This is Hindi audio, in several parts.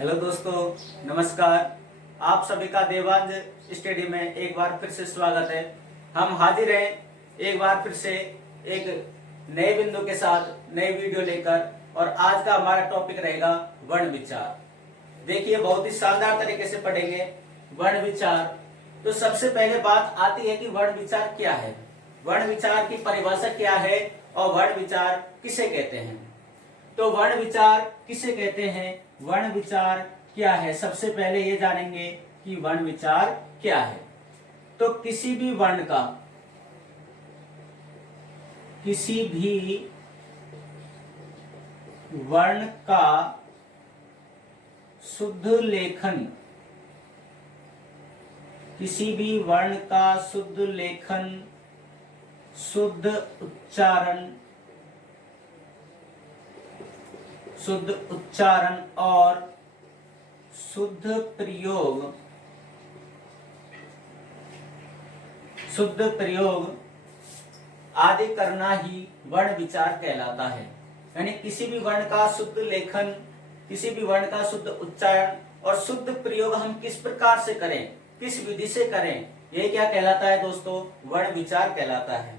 हेलो दोस्तों, नमस्कार। आप सभी का देवांज स्टडी में एक बार फिर से स्वागत है। हम हाजिर हैं एक बार फिर से एक नए बिंदु के साथ नई वीडियो लेकर, और आज का हमारा टॉपिक रहेगा वर्ण विचार। देखिए, बहुत ही शानदार तरीके से पढ़ेंगे वर्ण विचार। तो सबसे पहले बात आती है कि वर्ण विचार क्या है, वर्ण विचार की परिभाषा क्या है और वर्ण विचार किसे कहते हैं। तो वर्ण विचार किसे कहते हैं, वर्ण विचार क्या है, सबसे पहले ये जानेंगे कि वर्ण विचार क्या है। तो किसी भी वर्ण का शुद्ध लेखन, किसी भी वर्ण का शुद्ध लेखन, शुद्ध उच्चारण और शुद्ध प्रयोग आदि करना ही वर्ण विचार कहलाता है। यानी किसी भी वर्ण का शुद्ध लेखन, किसी भी वर्ण का शुद्ध उच्चारण और शुद्ध प्रयोग हम किस प्रकार से करें, किस विधि से करें, ये क्या कहलाता है दोस्तों, वर्ण विचार कहलाता है।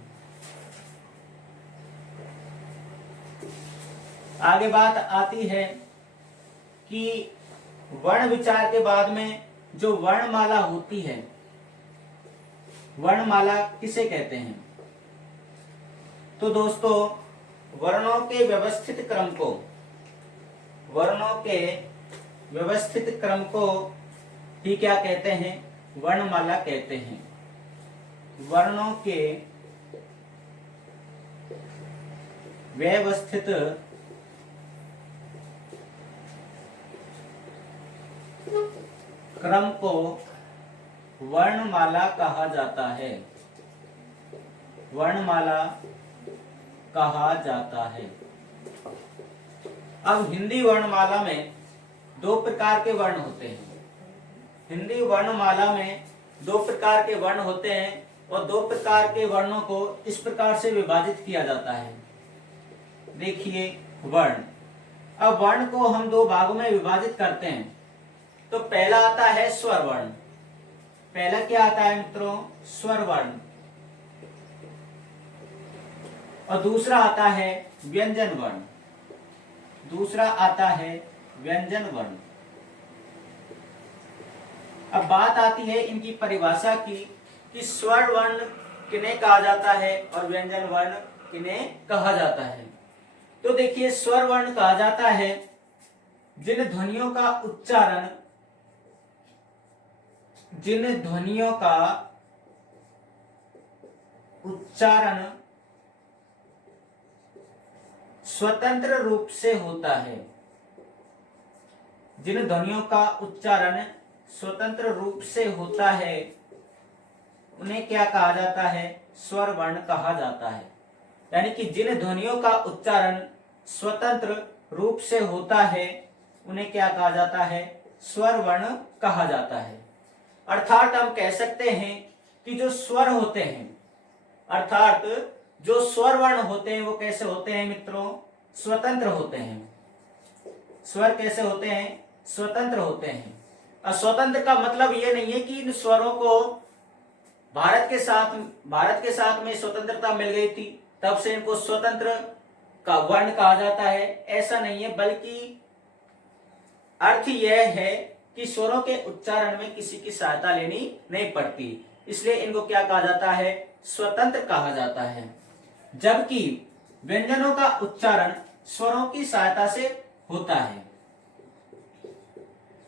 आगे बात आती है कि वर्ण विचार के बाद में जो वर्णमाला होती है, वर्णमाला किसे कहते हैं। तो दोस्तों, वर्णों के व्यवस्थित क्रम को ही क्या कहते हैं, वर्णमाला कहते हैं। वर्णों के व्यवस्थित क्रम को वर्णमाला कहा जाता है, वर्णमाला कहा जाता है। अब हिंदी वर्णमाला में दो प्रकार के वर्ण होते हैं। हिंदी वर्णमाला में दो प्रकार के वर्ण होते हैं और दो प्रकार के वर्णों को इस प्रकार से विभाजित किया जाता है। देखिए, वर्ण, अब वर्ण को हम दो भागों में विभाजित करते हैं। तो पहला आता है स्वर वर्ण। पहला क्या आता है मित्रों, स्वर वर्ण। और दूसरा आता है व्यंजन वर्ण। दूसरा आता है व्यंजन वर्ण। अब बात आती है इनकी परिभाषा की कि स्वर वर्ण किन्हें कहा जाता है और व्यंजन वर्ण किन्हें कहा जाता है। तो देखिए, स्वर वर्ण कहा जाता है जिन ध्वनियों का उच्चारण स्वतंत्र रूप से होता है। जिन ध्वनियों का उच्चारण स्वतंत्र रूप से होता है उन्हें क्या कहा जाता है, स्वर वर्ण कहा जाता है। यानी कि जिन ध्वनियों का उच्चारण स्वतंत्र रूप से होता है उन्हें क्या कहा जाता है, स्वर वर्ण कहा जाता है। अर्थात हम कह सकते हैं कि जो स्वर होते हैं, अर्थात जो स्वर वर्ण होते हैं वो कैसे होते हैं मित्रों, स्वतंत्र होते हैं। स्वर कैसे होते हैं, स्वतंत्र होते हैं। और स्वतंत्र का मतलब ये नहीं है कि इन स्वरों को भारत के साथ में स्वतंत्रता मिल गई थी तब से इनको स्वतंत्र का वर्ण कहा जाता है, ऐसा नहीं है। बल्कि अर्थ यह है कि स्वरों के उच्चारण में किसी की सहायता लेनी नहीं पड़ती, इसलिए इनको क्या कहा जाता है, स्वतंत्र कहा जाता है। जबकि व्यंजनों का उच्चारण स्वरों की सहायता से होता है।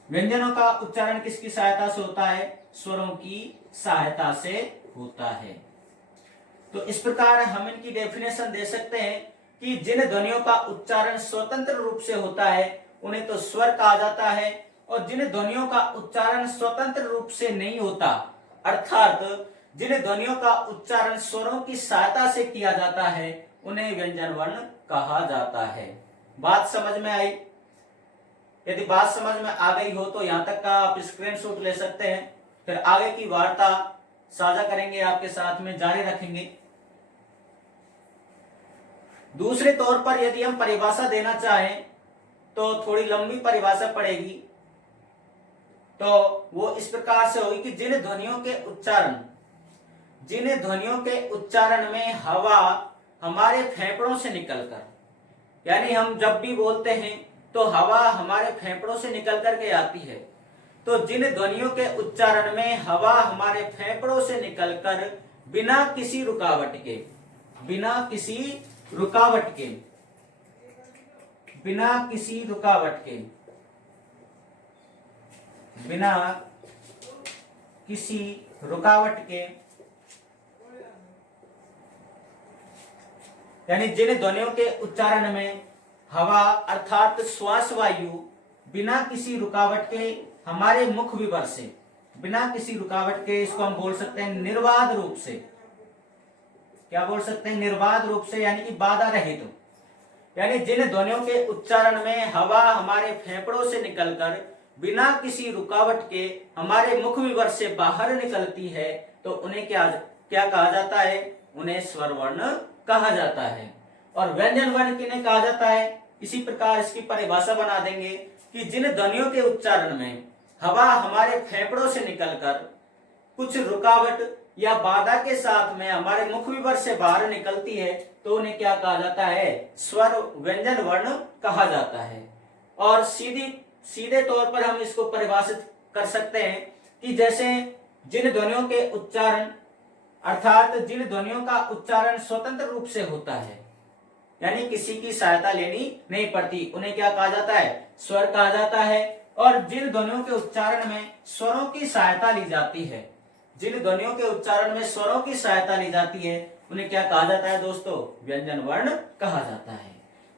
व्यंजनों का उच्चारण किसकी सहायता से होता है, स्वरों की सहायता से होता है। तो इस प्रकार हम इनकी डेफिनेशन दे सकते हैं कि जिन ध्वनियों का उच्चारण स्वतंत्र रूप से होता है उन्हें तो स्वर कहा जाता है, और जिन ध्वनियों का उच्चारण स्वतंत्र रूप से नहीं होता, अर्थात जिन ध्वनियों का उच्चारण स्वरों की सहायता से किया जाता है उन्हें व्यंजन वर्ण कहा जाता है। बात समझ में आई? यदि बात समझ में आ गई हो तो यहाँ तक का आप स्क्रीनशॉट ले सकते हैं, फिर आगे की वार्ता साझा करेंगे, आपके साथ में जारी रखेंगे। दूसरे तौर पर यदि हम परिभाषा देना चाहें तो थोड़ी लंबी परिभाषा पड़ेगी, तो वो इस प्रकार से होगी कि जिन ध्वनियों के उच्चारण में हवा हमारे फेफड़ों से निकलकर, यानी हम जब भी बोलते हैं तो हवा हमारे फेफड़ों से निकल करके आती है, तो जिन ध्वनियों के उच्चारण में हवा हमारे फेफड़ों से निकलकर बिना किसी रुकावट के बिना किसी रुकावट के यानी जिन ध्वनियों के उच्चारण में हवा अर्थात श्वास वायु बिना किसी रुकावट के हमारे मुख विवर से, बिना किसी रुकावट के, इसको हम बोल सकते हैं निर्बाध रूप से। क्या बोल सकते हैं? निर्बाध रूप से, यानी कि बाधा रहित तो। यानी जिन ध्वनियों के उच्चारण में हवा हमारे फेफड़ों से निकलकर बिना किसी रुकावट के हमारे मुख विवर से बाहर निकलती है, तो उन्हें क्या कहा जाता है? उन्हें स्वर वर्ण कहा जाता है। और व्यंजन वर्ण किन्हें कहा जाता है? इसी प्रकार इसकी परिभाषा बना देंगे कि जिन ध्वनियों के उच्चारण में हवा हमारे फेफड़ों से निकलकर कुछ रुकावट या बाधा के साथ में हमारे मुख विवर से बाहर निकलती है, तो उन्हें क्या कहा जाता है? स्वर व्यंजन वर्ण कहा जाता है। और सीधे तौर पर हम इसको परिभाषित कर सकते हैं कि जैसे जिन ध्वनियों के उच्चारण अर्थात जिन ध्वनियों का उच्चारण स्वतंत्र रूप से होता है, यानी किसी की सहायता लेनी नहीं पड़ती, उन्हें क्या कहा जाता है? स्वर कहा जाता है। और जिन ध्वनियों के उच्चारण में स्वरों की सहायता ली जाती है, जिन ध्वनियों के उच्चारण में स्वरों की सहायता ली जाती है, उन्हें क्या कहा जाता है दोस्तों? व्यंजन वर्ण कहा जाता है।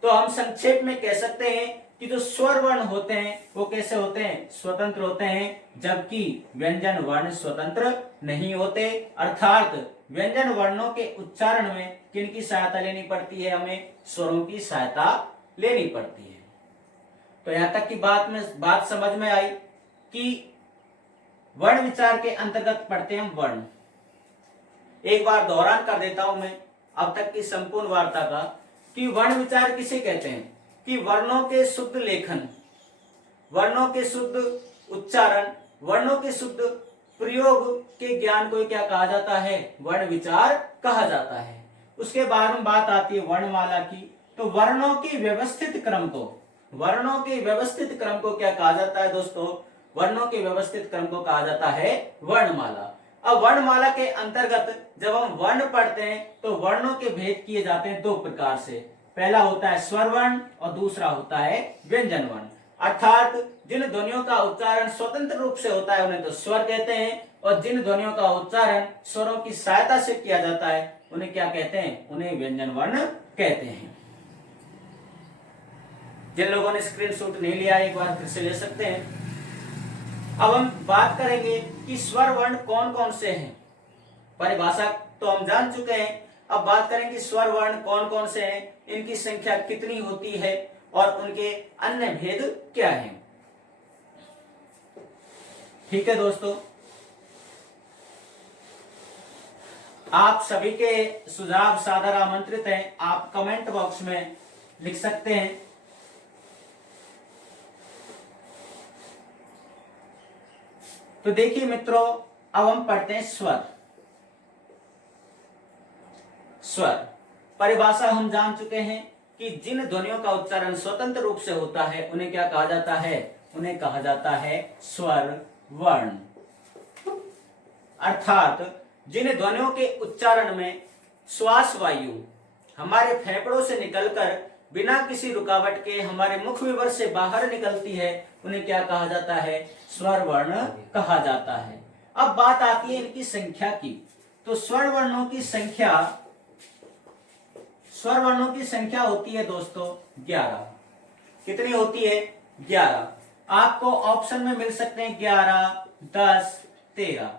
तो हम संक्षेप में कह सकते हैं कि जो स्वर वर्ण होते हैं वो कैसे होते हैं? स्वतंत्र होते हैं, जबकि व्यंजन वर्ण स्वतंत्र नहीं होते। अर्थात व्यंजन वर्णों के उच्चारण में किनकी सहायता लेनी पड़ती है? हमें स्वरों की सहायता लेनी पड़ती है। तो यहां तक की बात समझ में आई कि वर्ण विचार के अंतर्गत पढ़ते हैं वर्ण। एक बार दोहरान कर देता हूं मैं अब तक की संपूर्ण वार्ता का कि वर्ण विचार किसे कहते हैं? कि वर्णों के शुद्ध लेखन, वर्णों के शुद्ध उच्चारण, वर्णों के शुद्ध प्रयोग के ज्ञान को क्या कहा जाता है? वर्ण विचार कहा जाता है। उसके बाद में बात आती है वर्णमाला की। तो वर्णों के व्यवस्थित क्रम को क्या कहा जाता है दोस्तों? वर्णों के व्यवस्थित क्रम को कहा जाता है वर्णमाला। अब वर्णमाला के अंतर्गत जब हम वर्ण पढ़ते हैं तो वर्णों के भेद किए जाते हैं दो प्रकार से। पहला होता है स्वर वर्ण और दूसरा होता है व्यंजन वर्ण। अर्थात जिन ध्वनियों का उच्चारण स्वतंत्र रूप से होता है उन्हें तो स्वर कहते हैं, और जिन ध्वनियों का उच्चारण स्वरों की सहायता से किया जाता है उन्हें क्या कहते हैं? उन्हें व्यंजन वर्ण कहते हैं। जिन लोगों ने स्क्रीनशॉट नहीं लिया एक बार फिर से ले सकते हैं। अब हम बात करेंगे कि स्वर वर्ण कौन कौन से हैं। परिभाषा तो हम जान चुके हैं, अब बात करेंगे स्वर वर्ण कौन कौन से हैं, इनकी संख्या कितनी होती है और उनके अन्य भेद क्या हैं। ठीक है दोस्तों, आप सभी के सुझाव सादर आमंत्रित हैं। आप कमेंट बॉक्स में लिख सकते हैं। तो देखिए मित्रों, अब हम पढ़ते हैं स्वर। परिभाषा हम जान चुके हैं कि जिन ध्वनियों का उच्चारण स्वतंत्र रूप से होता है उन्हें क्या कहा जाता है? उन्हें कहा जाता है स्वर वर्ण। अर्थात जिन ध्वनियों के उच्चारण में श्वास वायु हमारे फेफड़ों से निकलकर बिना किसी रुकावट के हमारे मुख विवर से बाहर निकलती है उन्हें क्या कहा जाता है? स्वर वर्ण कहा जाता है। अब बात आती है इनकी संख्या की। तो स्वर वर्णों की संख्या होती है दोस्तों 11। कितनी होती है? 11। आपको ऑप्शन में मिल सकते हैं 11, 10, 13।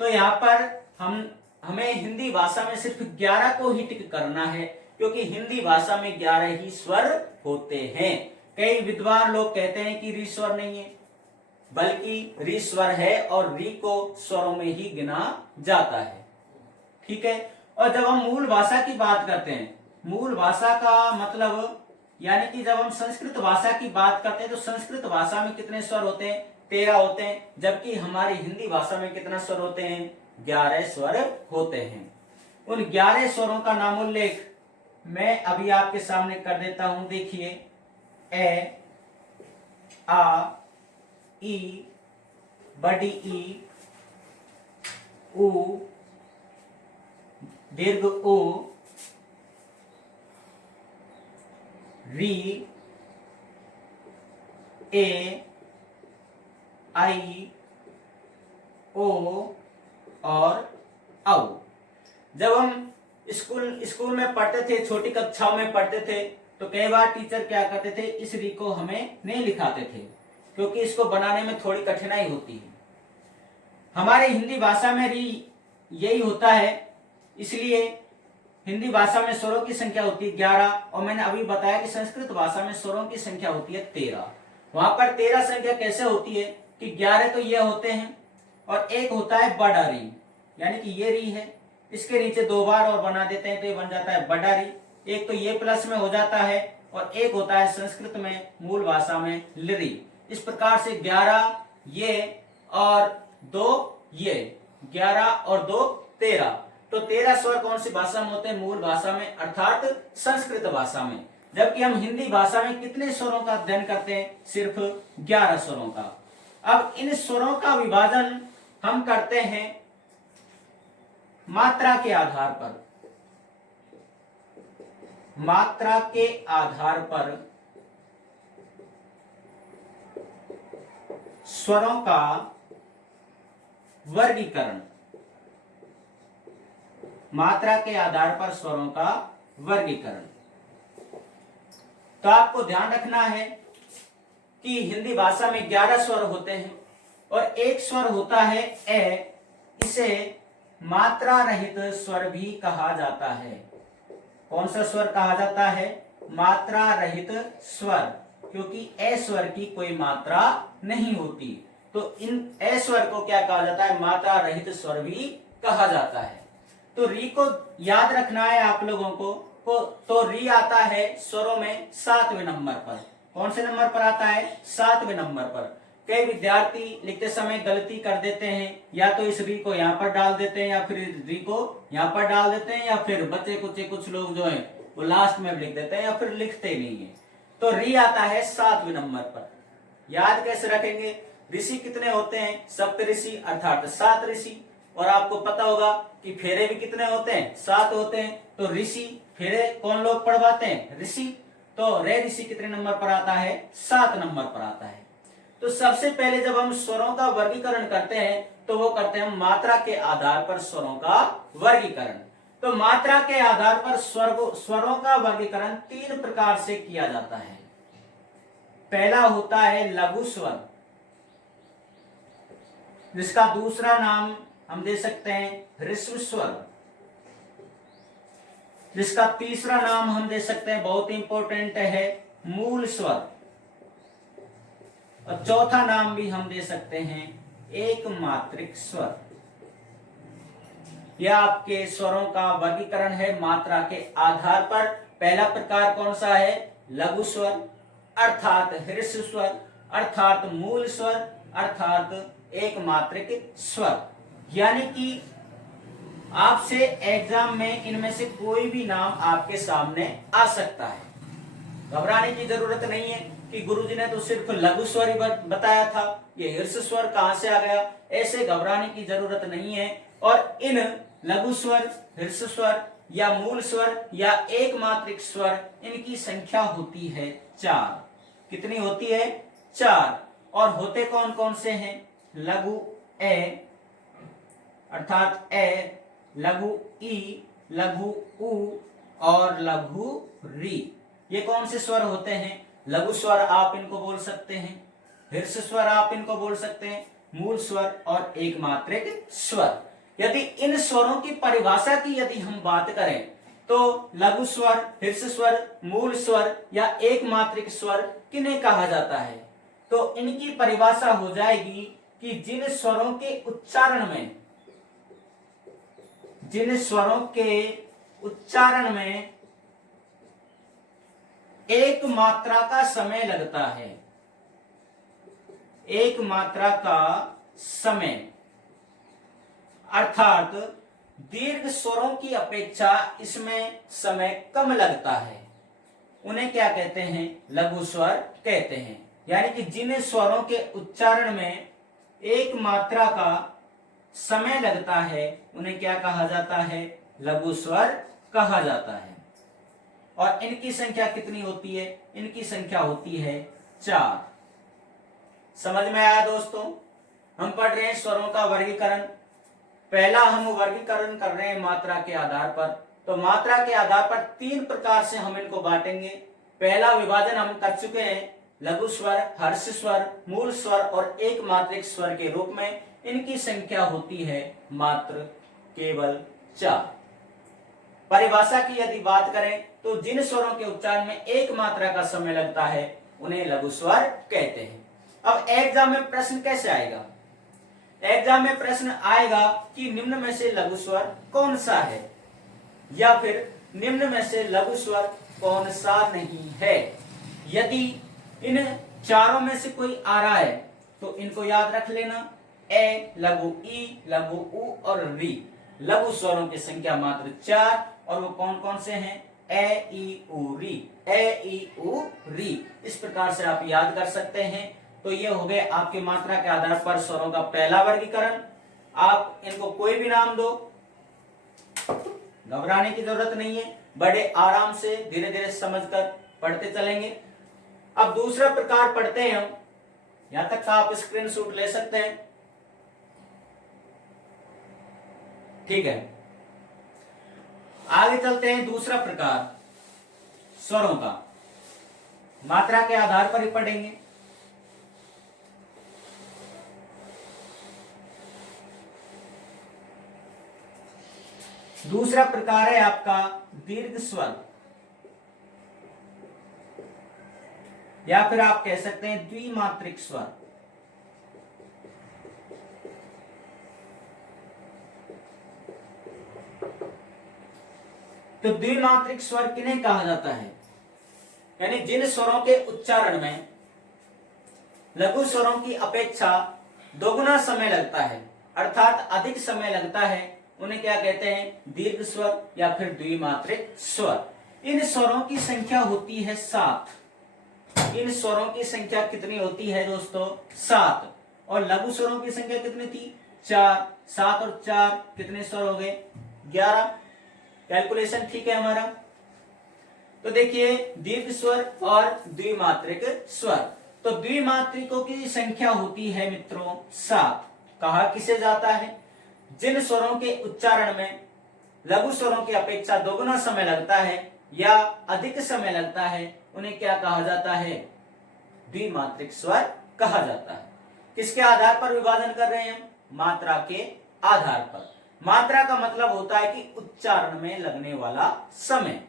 तो यहाँ पर हमें हिंदी भाषा में सिर्फ 11 को ही टिक करना है, क्योंकि हिंदी भाषा में 11 ही स्वर होते हैं। कई विद्वान लोग कहते हैं कि री स्वर नहीं है, बल्कि री स्वर है और री को स्वरों में ही गिना जाता है। ठीक है। और जब हम मूल भाषा की बात करते हैं, मूल भाषा का मतलब यानी कि जब हम संस्कृत भाषा की बात करते हैं तो संस्कृत भाषा में कितने स्वर होते हैं? 13 होते हैं, जबकि हमारी हिंदी भाषा में कितना स्वर होते हैं? 11 स्वर होते हैं। उन 11 स्वरों का नामोल्लेख मैं अभी आपके सामने कर देता हूं। देखिए, ए, आ, ई, बड़ी ई, उ, दीर्घ उ, री, ए, आई, ओ और औ। जब हम स्कूल में पढ़ते थे, छोटी कक्षाओं में पढ़ते थे, तो कई बार टीचर क्या करते थे, इस री को हमें नहीं लिखाते थे, क्योंकि इसको बनाने में थोड़ी कठिनाई होती है। हमारी हिंदी भाषा में री यही होता है, इसलिए हिंदी भाषा में स्वरों की संख्या होती है 11, और मैंने अभी बताया कि संस्कृत भाषा में स्वरों की संख्या होती है 13। वहां पर 13 संख्या कैसे होती है कि 11 तो ये होते हैं और एक होता है बड़ा री, यानी कि ये री है, इसके नीचे 2 बार और बना देते हैं तो ये बन जाता है बड़ा री। एक तो ये प्लस में हो जाता है और एक होता है संस्कृत में, मूल भाषा में लिरी। इस प्रकार से 11 ये और 2 ये, 11 और 2 13। तो 13 स्वर कौन सी भाषा में होते हैं? मूल भाषा में, अर्थात संस्कृत भाषा में। जबकि हम हिंदी भाषा में कितने स्वरों का अध्ययन करते हैं? सिर्फ 11 स्वरों का। अब इन स्वरों का विभाजन हम करते हैं मात्रा के आधार पर। मात्रा के आधार पर स्वरों का वर्गीकरण। मात्रा के आधार पर स्वरों का वर्गीकरण। तो आपको ध्यान रखना है कि हिंदी भाषा में 11 स्वर होते हैं और एक स्वर होता है ए। इसे मात्रा रहित स्वर भी कहा जाता है। कौन सा स्वर कहा जाता है? मात्रा रहित स्वर, क्योंकि ए स्वर की कोई मात्रा नहीं होती। तो इन ए स्वर को क्या कहा जाता है? मात्रा रहित स्वर भी कहा जाता है। तो री को याद रखना है आप लोगों को। तो री आता है स्वरों में 7वें नंबर पर। कौन से नंबर पर आता है? 7वें नंबर पर। कई विद्यार्थी लिखते समय गलती कर देते हैं, या तो इस री को यहाँ पर डाल देते हैं या फिर री को यहाँ पर डाल देते हैं, या फिर बच्चे कुछ लोग जो हैं वो लास्ट में लिख देते हैं या फिर लिखते ही नहीं है। तो री आता है 7वें नंबर पर। याद कैसे रखेंगे? ऋषि कितने होते हैं? सप्तऋषि अर्थात 7 ऋषि। और आपको पता होगा कि फेरे भी कितने होते हैं? 7 होते हैं। तो ऋषि, फेरे कौन लोग पढ़वाते हैं? ऋषि। तो रे ऋषि कितने नंबर पर आता है? 7 नंबर पर आता है। तो सबसे पहले जब हम स्वरों का वर्गीकरण करते हैं तो वो करते हैं मात्रा के आधार पर स्वरों का वर्गीकरण। तो मात्रा के आधार पर स्वरों का वर्गीकरण 3 प्रकार से किया जाता है। पहला होता है लघु स्वर, जिसका दूसरा नाम हम दे सकते हैं ह्रस्व स्वर, जिसका तीसरा नाम हम दे सकते हैं, बहुत इंपॉर्टेंट है, मूल स्वर, और चौथा नाम भी हम दे सकते हैं एक मात्रिक स्वर। यह आपके स्वरों का वर्गीकरण है मात्रा के आधार पर। पहला प्रकार कौन सा है? लघु स्वर अर्थात ह्रस्व स्वर अर्थात मूल स्वर अर्थात एक मात्रिक स्वर। यानी कि आपसे एग्जाम में इनमें से कोई भी नाम आपके सामने आ सकता है। घबराने की जरूरत नहीं है कि गुरुजी ने तो सिर्फ लघु स्वर ही बताया था, ये ह्रस्व स्वर कहां से आ गया, ऐसे घबराने की जरूरत नहीं है। और इन लघु स्वर, ह्रस्व स्वर या मूल स्वर या एक मात्रिक स्वर, इनकी संख्या होती है 4। कितनी होती है? 4। और होते कौन कौन से हैं? लघु ए अर्थात ए, लघु ई, लघु उ और लघु री। ये कौन से स्वर होते हैं? लघु स्वर आप इनको बोल सकते हैं, ह्रस्व स्वर आप इनको बोल सकते हैं, मूल स्वर और एक मात्रिक स्वर। यदि इन स्वरों की परिभाषा की यदि हम बात करें तो लघु स्वर, ह्रस्व स्वर, मूल स्वर या एक मात्रिक स्वर किन्हें कहा जाता है? तो इनकी परिभाषा हो जाएगी कि जिन स्वरों के उच्चारण में एक मात्रा का समय लगता है, एक मात्रा का समय, अर्थात दीर्घ स्वरों की अपेक्षा इसमें समय कम लगता है, उन्हें क्या कहते हैं? लघु स्वर कहते हैं। यानी कि जिन स्वरों के उच्चारण में एक मात्रा का समय लगता है उन्हें क्या कहा जाता है? लघु स्वर कहा जाता है। और इनकी संख्या कितनी होती है? इनकी संख्या होती है 4। समझ में आया दोस्तों? हम पढ़ रहे हैं स्वरों का वर्गीकरण। पहला हम वर्गीकरण कर रहे हैं मात्रा के आधार पर। तो मात्रा के आधार पर 3 प्रकार से हम इनको बांटेंगे। पहला विभाजन हम कर चुके हैं, लघु स्वर, हर्ष स्वर, मूल स्वर और एक मात्रिक स्वर के रूप में। इनकी संख्या होती है मात्र केवल 4। परिभाषा की यदि बात करें तो जिन स्वरों के उच्चारण में एक मात्रा का समय लगता है उन्हें लघु स्वर कहते हैं। अब एग्जाम में प्रश्न कैसे आएगा? एग्जाम में प्रश्न आएगा कि निम्न में से लघु स्वर कौन सा है, या फिर निम्न में से लघु स्वर कौन सा नहीं है। यदि इन चारों में से कोई आ रहा है तो इनको याद रख लेना। ए, लघु ई, लघु उ और री। लघु स्वरों की संख्या मात्र 4, और वो कौन कौन से हैं? ए, ई, उ, री। ए, ई, उ, री। इस प्रकार से आप याद कर सकते हैं। तो ये हो गए आपके मात्रा के आधार पर स्वरों का पहला वर्गीकरण। आप इनको कोई भी नाम दो, घबराने की जरूरत नहीं है, बड़े आराम से धीरे धीरे समझकर पढ़ते चलेंगे। अब दूसरा प्रकार पढ़ते हैं हम। यहां तक का आप स्क्रीनशॉट ले सकते हैं, ठीक है। आगे चलते हैं। दूसरा प्रकार स्वरों का मात्रा के आधार पर ही पढ़ेंगे। दूसरा प्रकार है आपका दीर्घ स्वर, या फिर आप कह सकते हैं द्विमात्रिक स्वर। तो द्विमात्रिक स्वर किन्हें कहा जाता है? यानी जिन स्वरों के उच्चारण में लघु स्वरों की अपेक्षा दोगुना समय लगता है, अर्थात अधिक समय लगता है, उन्हें क्या कहते हैं? दीर्घ स्वर या फिर द्विमात्रिक स्वर। इन स्वरों की संख्या होती है 7। इन स्वरों की संख्या कितनी होती है दोस्तों? 7। और लघु स्वरों की संख्या कितनी थी? 4। 7 और 4 कितने स्वर हो गए? 11। कैलकुलेशन ठीक है हमारा। तो देखिए दीर्घ स्वर और द्विमात्रिक स्वर। तो द्विमात्रिकों की संख्या होती है मित्रों 7। कहा किसे जाता है? जिन स्वरों के उच्चारण में लघु स्वरों की अपेक्षा दोगुना समय लगता है या अधिक समय लगता है उन्हें क्या कहा जाता है? द्विमात्रिक स्वर कहा जाता है। किसके आधार पर विभाजन कर रहे हैं हम? मात्रा के आधार पर। मात्रा का मतलब होता है कि उच्चारण में लगने वाला समय।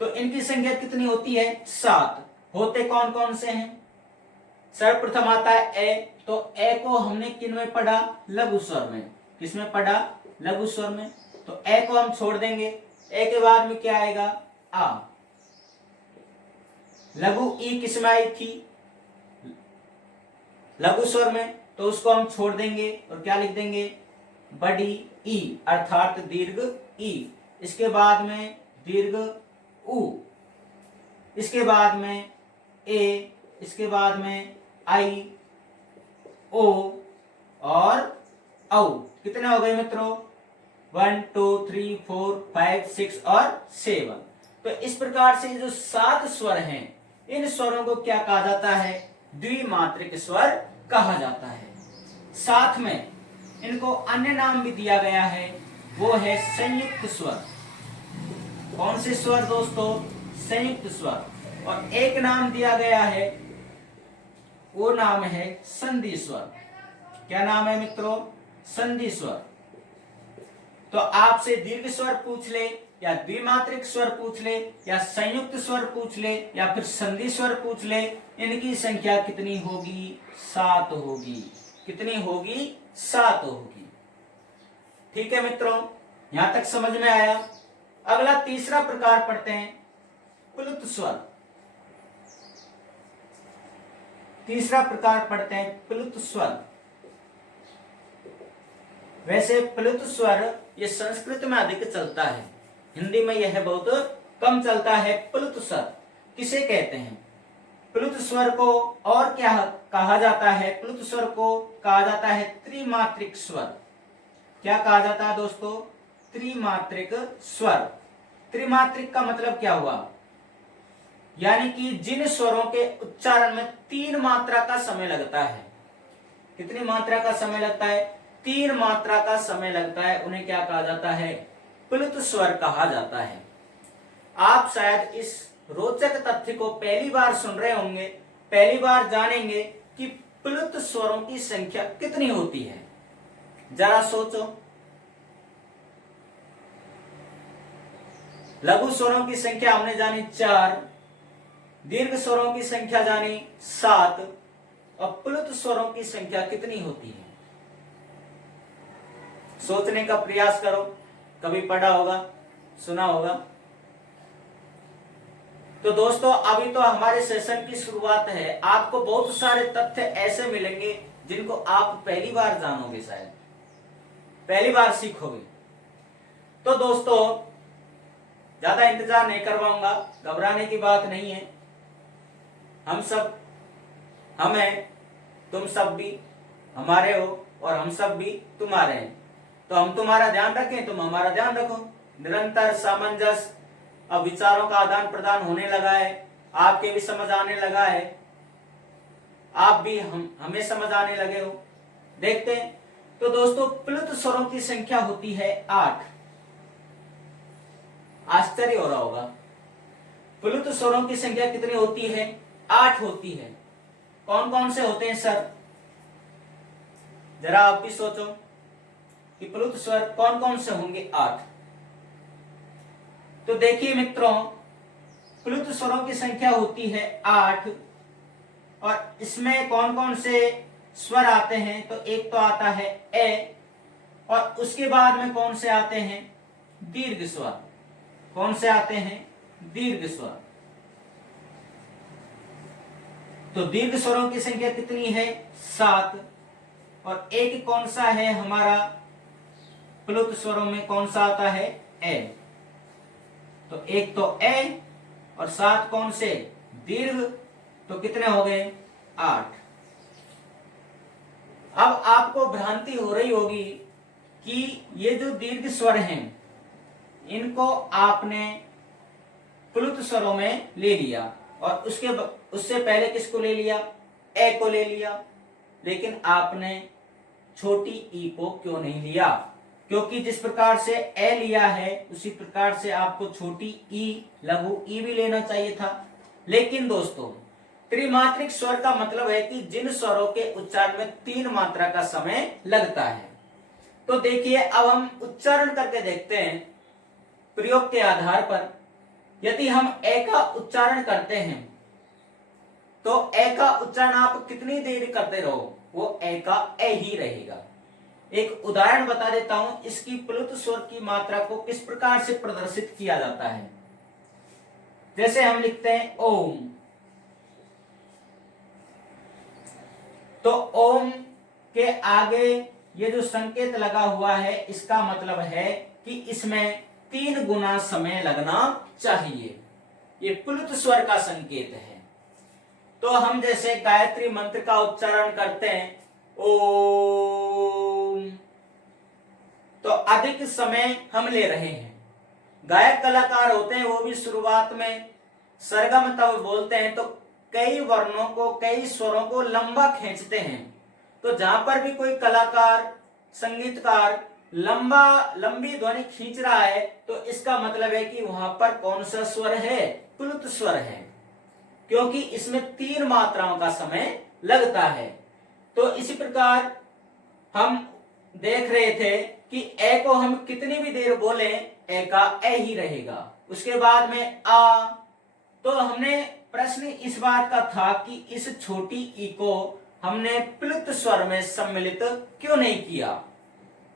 तो इनकी संख्या कितनी होती है? 7। होते कौन कौन से हैं? सर्वप्रथम आता है ए। तो ए को हमने किन में पढ़ा? लघु स्वर में। किसमें पढ़ा? लघु स्वर में। तो ए को हम छोड़ देंगे। ए के बाद में क्या आएगा? आ। लघु ई किसमें आई थी? लघु स्वर में। तो उसको हम छोड़ देंगे और क्या लिख देंगे? बड़ी ई, अर्थात दीर्घ ई। इसके बाद में दीर्घ उ, इसके बाद में ए, इसके बाद में आई, ओ और औ। कितने हो गए मित्रों? 1 2 3 4 5 6 और 7। तो इस प्रकार से जो 7 स्वर हैं, इन स्वरों को क्या कहा जाता है? द्विमात्रिक स्वर कहा जाता है। साथ में इनको अन्य नाम भी दिया गया है, वो है संयुक्त स्वर। कौन से स्वर दोस्तों? संयुक्त स्वर। और एक नाम दिया गया है, वो नाम है संधि स्वर। क्या नाम है मित्रों? संधि स्वर। तो आपसे दीर्घ स्वर पूछ ले, या द्विमात्रिक स्वर पूछ ले, या संयुक्त स्वर पूछ ले, या फिर संधि स्वर पूछ ले, इनकी संख्या कितनी होगी? 7 होगी। कितनी होगी? 7 होगी। ठीक है मित्रों, यहां तक समझ में आया। अगला तीसरा प्रकार पढ़ते हैं, प्लुत स्वर। तीसरा प्रकार पढ़ते हैं प्लुत स्वर। वैसे प्लुत स्वर ये संस्कृत में अधिक चलता है, हिंदी में यह बहुत कम चलता है। प्लुत स्वर किसे कहते हैं? प्लुत स्वर को और क्या कहा जाता है? प्लुत स्वर को कहा जाता है त्रिमात्रिक स्वर। क्या कहा जाता है दोस्तों? त्रिमात्रिक स्वर। त्रिमात्रिक का मतलब क्या हुआ? यानी कि जिन स्वरों के उच्चारण में 3 मात्रा का समय लगता है। कितनी मात्रा का समय लगता है? 3 मात्रा का समय लगता है, उन्हें क्या कहा जाता है? प्लुत स्वर कहा जाता है। आप शायद इस रोचक तथ्य को पहली बार सुन रहे होंगे, पहली बार जानेंगे कि प्लुत स्वरों की संख्या कितनी होती है। जरा सोचो, लघु स्वरों की संख्या हमने जानी 4, दीर्घ स्वरों की संख्या जानी 7, और प्लुत स्वरों की संख्या कितनी होती है? सोचने का प्रयास करो, कभी पढ़ा होगा, सुना होगा। तो दोस्तों अभी तो हमारे सेशन की शुरुआत है, आपको बहुत सारे तथ्य ऐसे मिलेंगे जिनको आप पहली बार जानोगे, शायद पहली बार सीखोगे। तो दोस्तों ज्यादा इंतजार नहीं करवाऊंगा, घबराने की बात नहीं है। हम हैं, तुम सब भी हमारे हो और हम सब भी तुम्हारे हैं। तो हम तुम्हारा ध्यान रखें, तुम हमारा ध्यान रखो। निरंतर सामंजस्य, अब विचारों का आदान प्रदान होने लगा है, आपके भी समझ आने लगा है, आप भी हमें समझ आने लगे हो। देखते हैं। तो दोस्तों प्लुत स्वरों की संख्या होती है 8। आश्चर्य हो रहा होगा, प्लुत स्वरों की संख्या कितनी होती है? 8 होती है। कौन कौन से होते हैं सर? जरा आप भी सोचो कि प्लुत स्वर कौन कौन से होंगे? 8। तो देखिए मित्रों, प्लुत स्वरों की संख्या होती है 8, और इसमें कौन कौन से स्वर आते हैं? तो एक तो आता है ए, और उसके बाद में कौन से आते हैं? दीर्घ स्वर। कौन से आते हैं? दीर्घ स्वर। तो दीर्घ स्वरों की संख्या कितनी है? 7। और एक कौन सा है हमारा? प्लुत स्वरों में कौन सा आता है? ए। तो एक तो ए और 7 कौन से? दीर्घ। तो कितने हो गए? 8। अब आपको भ्रांति हो रही होगी कि ये जो दीर्घ स्वर हैं इनको आपने प्लुत स्वरों में ले लिया, और उससे पहले किसको ले लिया? ए को ले लिया। लेकिन आपने छोटी ई को क्यों नहीं लिया? क्योंकि जिस प्रकार से ए लिया है उसी प्रकार से आपको छोटी ई, लघु ई भी लेना चाहिए था। लेकिन दोस्तों त्रिमात्रिक स्वर का मतलब है कि जिन स्वरों के उच्चारण में 3 मात्रा का समय लगता है। तो देखिए अब हम उच्चारण करके देखते हैं प्रयोग के आधार पर। यदि हम ए का उच्चारण करते हैं तो ए का उच्चारण आप कितनी देर करते रहो, वो ए का ए ही रहेगा। एक उदाहरण बता देता हूं, इसकी प्लुत स्वर की मात्रा को किस प्रकार से प्रदर्शित किया जाता है। जैसे हम लिखते हैं ओम, तो ओम के आगे ये जो संकेत लगा हुआ है इसका मतलब है कि इसमें 3 गुना समय लगना चाहिए। ये प्लुत स्वर का संकेत है। तो हम जैसे गायत्री मंत्र का उच्चारण करते हैं ओम, तो अधिक समय हम ले रहे हैं। गायक कलाकार होते हैं वो भी शुरुआत में सरगम तब बोलते हैं तो कई वर्णों को, कई स्वरों को लंबा खींचते हैं। तो जहां पर भी कोई कलाकार, संगीतकार लंबी ध्वनि खींच रहा है तो इसका मतलब है कि वहां पर कौन सा स्वर है? प्लुत स्वर है, क्योंकि इसमें 3 मात्राओं का समय लगता है। तो इसी प्रकार हम देख रहे थे कि ए को हम कितनी भी देर बोले ए का ए ही रहेगा। उसके बाद में आ, तो हमने प्रश्न इस बात का था कि इस छोटी ई को हमने प्लुत स्वर में सम्मिलित क्यों नहीं किया।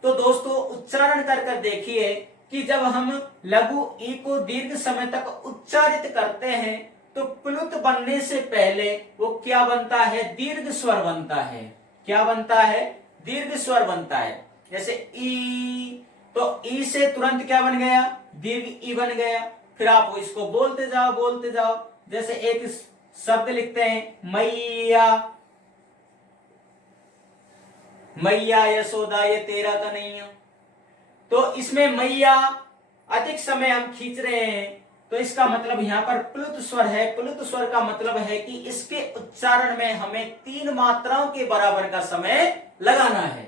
तो दोस्तों उच्चारण कर देखिए कि जब हम लघु ई को दीर्घ समय तक उच्चारित करते हैं तो प्लुत बनने से पहले वो क्या बनता है, दीर्घ स्वर बनता है। क्या बनता है, दीर्घ स्वर बनता है। जैसे ई, तो ई से तुरंत क्या बन गया, दीर्घ ई बन गया। फिर आप इसको बोलते जाओ। जैसे एक शब्द लिखते हैं मैया, मैया यशोदा, ये तेरा कन्हैया। तो इसमें मैया अधिक समय हम खींच रहे हैं, तो इसका मतलब यहाँ पर प्लुत स्वर है। प्लुत स्वर का मतलब है कि इसके उच्चारण में हमें 3 मात्राओं के बराबर का समय लगाना है।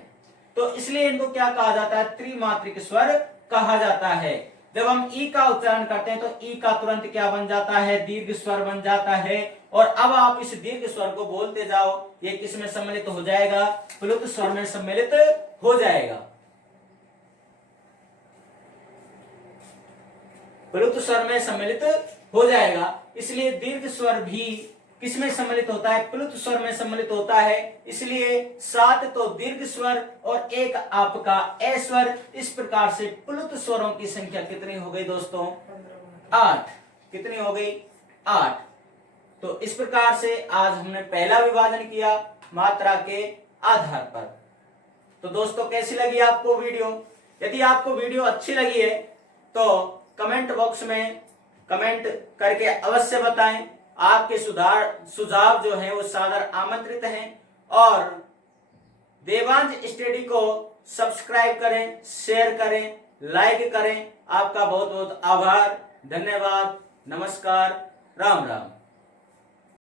तो इसलिए इनको क्या कहा जाता है, त्रिमात्रिक स्वर कहा जाता है। जब हम ई का उच्चारण करते हैं तो ई का तुरंत क्या बन जाता है, दीर्घ स्वर बन जाता है। और अब आप इस दीर्घ स्वर को बोलते जाओ, ये किस में सम्मिलित हो जाएगा, प्लुत स्वर में सम्मिलित हो जाएगा। प्लुत स्वर में सम्मिलित हो जाएगा। इसलिए दीर्घ स्वर भी किसमें सम्मिलित होता है, प्लुत स्वर में सम्मिलित होता है। इसलिए 7 तो दीर्घ स्वर और 1 आपका ए स्वर। इस प्रकार से प्लुत स्वरों की संख्या कितनी हो गई दोस्तों, 8। कितनी हो गई, 8। तो इस प्रकार से आज हमने पहला विभाजन किया मात्रा के आधार पर। तो दोस्तों कैसी लगी आपको वीडियो? यदि आपको वीडियो अच्छी लगी है तो कमेंट बॉक्स में कमेंट करके अवश्य बताएं। आपके सुझाव जो है वो सादर आमंत्रित हैं। और देवांश स्टडी को सब्सक्राइब करें, शेयर करें, लाइक करें। आपका बहुत बहुत आभार, धन्यवाद, नमस्कार, राम राम।